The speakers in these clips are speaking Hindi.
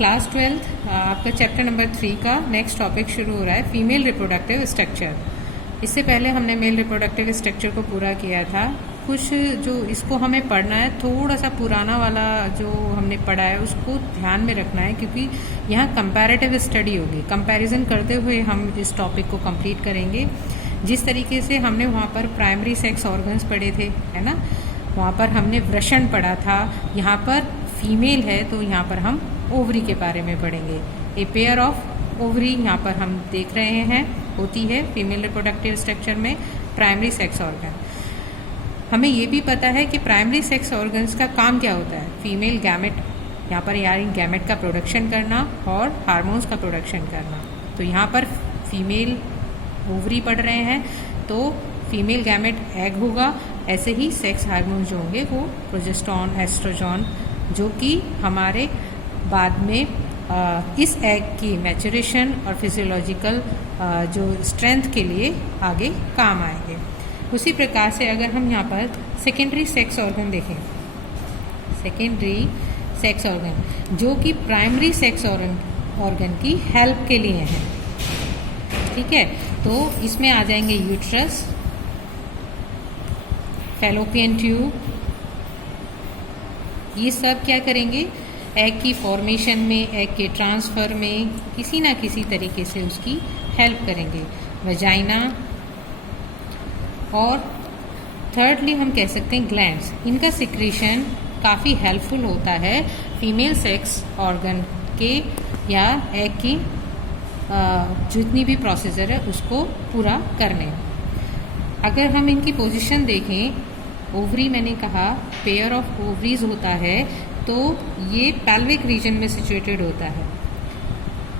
क्लास 12th आपका चैप्टर नंबर 3 का नेक्स्ट टॉपिक शुरू हो रहा है, फीमेल रिप्रोडक्टिव स्ट्रक्चर। इससे पहले हमने मेल रिप्रोडक्टिव स्ट्रक्चर को पूरा किया था। कुछ जो इसको हमें पढ़ना है, थोड़ा सा पुराना वाला जो हमने पढ़ा है उसको ध्यान में रखना है, क्योंकि यहाँ कंपैरेटिव स्टडी होगी। कंपैरिजन करते हुए हम इस टॉपिक को कंप्लीट करेंगे। जिस तरीके से हमने वहाँ पर प्राइमरी सेक्स ऑर्गन्स पढ़े थे, है ना, वहाँ पर हमने वृषण पढ़ा था। यहाँ पर फीमेल है तो यहाँ पर हम ओवरी के बारे में पढ़ेंगे। ए पेयर ऑफ ओवरी यहाँ पर हम देख रहे हैं होती है फीमेल रिप्रोडक्टिव स्ट्रक्चर में प्राइमरी सेक्स ऑर्गन। हमें ये भी पता है कि प्राइमरी सेक्स ऑर्गन्स का काम क्या होता है। फीमेल गैमेट, यहाँ पर यार गैमेट का प्रोडक्शन करना और हार्मोन्स का प्रोडक्शन करना। तो यहाँ पर फीमेल ओवरी पढ़ रहे हैं तो फीमेल गैमेट एग होगा। ऐसे ही सेक्स हार्मोन्स जो होंगे वो प्रोजेस्टेरॉन, एस्ट्रोजन, जो कि हमारे बाद में इस एग की मैच्योरेशन और फिजियोलॉजिकल जो स्ट्रेंथ के लिए आगे काम आएंगे। उसी प्रकार से अगर हम यहाँ पर सेकेंडरी सेक्स ऑर्गन देखें, सेकेंडरी सेक्स ऑर्गन जो कि प्राइमरी सेक्स ऑर्गन की हेल्प के लिए हैं, ठीक है। तो इसमें आ जाएंगे यूट्रस, फैलोपियन ट्यूब, ये सब क्या करेंगे, एग की फॉर्मेशन में, एग के ट्रांसफ़र में किसी ना किसी तरीके से उसकी हेल्प करेंगे। वजाइना, और थर्डली हम कह सकते हैं ग्लैंड्स, इनका सिक्रीशन काफ़ी हेल्पफुल होता है फीमेल सेक्स ऑर्गन के या एग की जितनी भी प्रोसीजर है उसको पूरा करने। अगर हम इनकी पोजीशन देखें, ओवरी मैंने कहा पेयर ऑफ ओवरीज होता है, तो ये पैल्विक रीजन में सिचुएटेड होता है,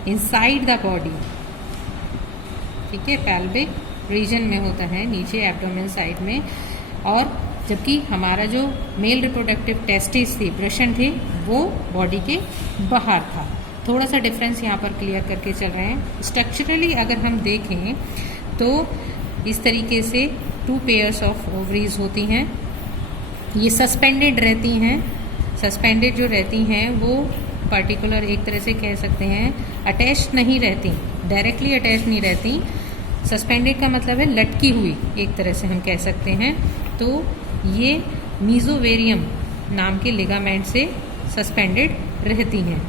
इनसाइड द बॉडी, ठीक है, पैल्विक रीजन में होता है, नीचे एब्डोमेन साइड में। और जबकि हमारा जो मेल रिप्रोडक्टिव टेस्टिस थी, वृषण थे, वो बॉडी के बाहर था। थोड़ा सा डिफरेंस यहाँ पर क्लियर करके चल रहे हैं। स्ट्रक्चरली अगर हम देखें तो इस तरीके से 2 पेयर्स ऑफ ओवरीज होती हैं। ये सस्पेंडेड रहती हैं। सस्पेंडेड जो रहती हैं वो पर्टिकुलर एक तरह से कह सकते हैं अटैच नहीं रहती, डायरेक्टली अटैच नहीं रहती। सस्पेंडेड का मतलब है लटकी हुई, एक तरह से हम कह सकते हैं। तो ये मीजोवेरियम नाम के लिगामेंट से सस्पेंडेड रहती हैं,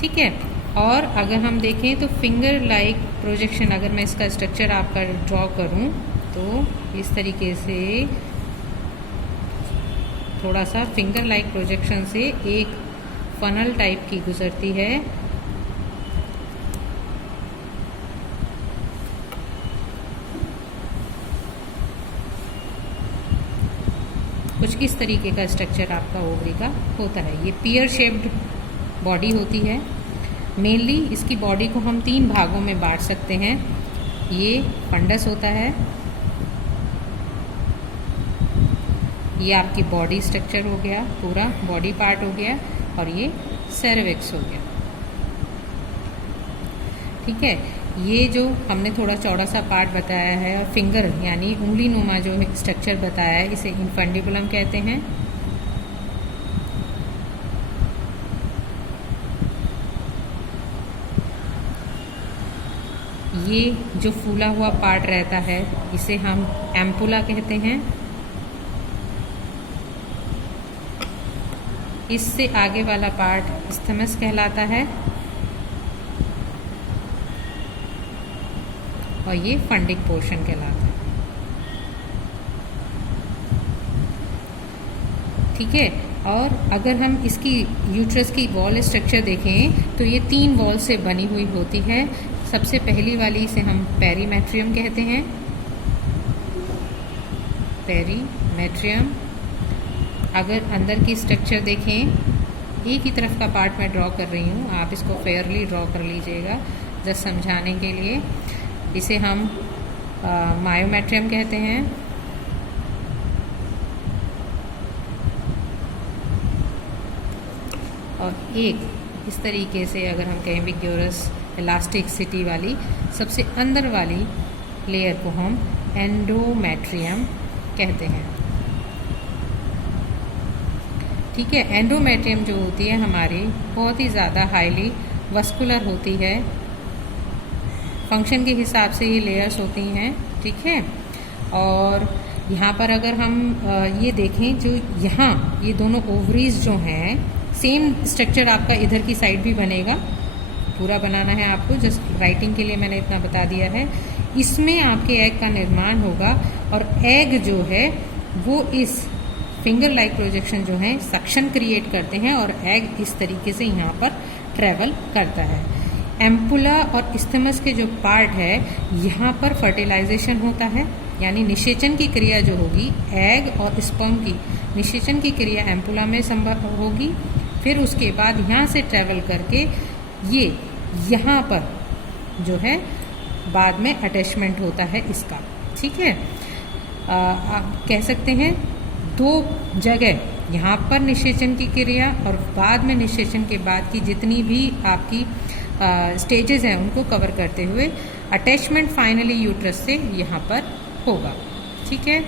ठीक है। और अगर हम देखें तो फिंगर लाइक प्रोजेक्शन, अगर मैं इसका स्ट्रक्चर आपका ड्रॉ करूं तो इस तरीके से थोड़ा सा फिंगर लाइक प्रोजेक्शन से एक फनल टाइप की गुजरती है। कुछ इस तरीके का स्ट्रक्चर आपका ओवरी का होता है। ये पियर शेप्ड बॉडी होती है। मेनली इसकी बॉडी को हम 3 भागों में बांट सकते हैं। ये फंडस होता है, ये आपकी बॉडी स्ट्रक्चर हो गया, पूरा बॉडी पार्ट हो गया, और ये सेरेविक्स हो गया, ठीक है। ये जो हमने थोड़ा चौड़ा सा पार्ट बताया है, और फिंगर यानी उंगली नुमा जो स्ट्रक्चर बताया है, इसे इन्फंडिबुलम कहते हैं। ये जो फूला हुआ पार्ट रहता है इसे हम एम्पुला कहते हैं। इससे आगे वाला पार्ट स्थमस कहलाता है, और ये फंडिक पोर्शन कहलाता है, ठीक है। और अगर हम इसकी यूट्रस की वॉल स्ट्रक्चर देखें तो ये 3 वॉल से बनी हुई होती है। सबसे पहली वाली इसे हम पेरीमेट्रियम कहते हैं, पेरीमेट्रियम। अगर अंदर की स्ट्रक्चर देखें, एक ही तरफ का पार्ट मैं ड्रॉ कर रही हूँ, आप इसको फेयरली ड्रॉ कर लीजिएगा जस्ट समझाने के लिए। इसे हम मायोमेट्रियम कहते हैं। और एक इस तरीके से अगर हम कहें विग्योरस इलास्टिसिटी वाली सबसे अंदर वाली लेयर को हम एंडोमेट्रियम कहते हैं, ठीक है। एंडोमेट्रियम जो होती है हमारी बहुत ही ज़्यादा हाईली वस्कुलर होती है, फंक्शन के हिसाब से ये लेयर्स होती हैं, ठीक है। और यहाँ पर अगर हम ये देखें, जो यहाँ ये दोनों ओवरीज जो हैं, सेम स्ट्रक्चर आपका इधर की साइड भी बनेगा, पूरा बनाना है आपको, जस्ट राइटिंग के लिए मैंने इतना बता दिया है। इसमें आपके एग का निर्माण होगा और एग जो है वो इस फिंगर लाइक प्रोजेक्शन जो है सक्शन क्रिएट करते हैं और एग इस तरीके से यहाँ पर ट्रेवल करता है। एम्पुला और इस्थमस के जो पार्ट है यहाँ पर फर्टिलाइजेशन होता है, यानी निषेचन की क्रिया जो होगी एग और स्पर्म की, निषेचन की क्रिया एम्पुला में संभव होगी। फिर उसके बाद यहाँ से ट्रेवल करके ये यहाँ पर जो है बाद में अटैचमेंट होता है इसका, ठीक है। आप कह सकते हैं दो जगह, यहाँ पर निषेचन की क्रिया और बाद में निषेचन के बाद की जितनी भी आपकी स्टेजेस हैं उनको कवर करते हुए अटैचमेंट फाइनली यूट्रस से यहाँ पर होगा, ठीक है।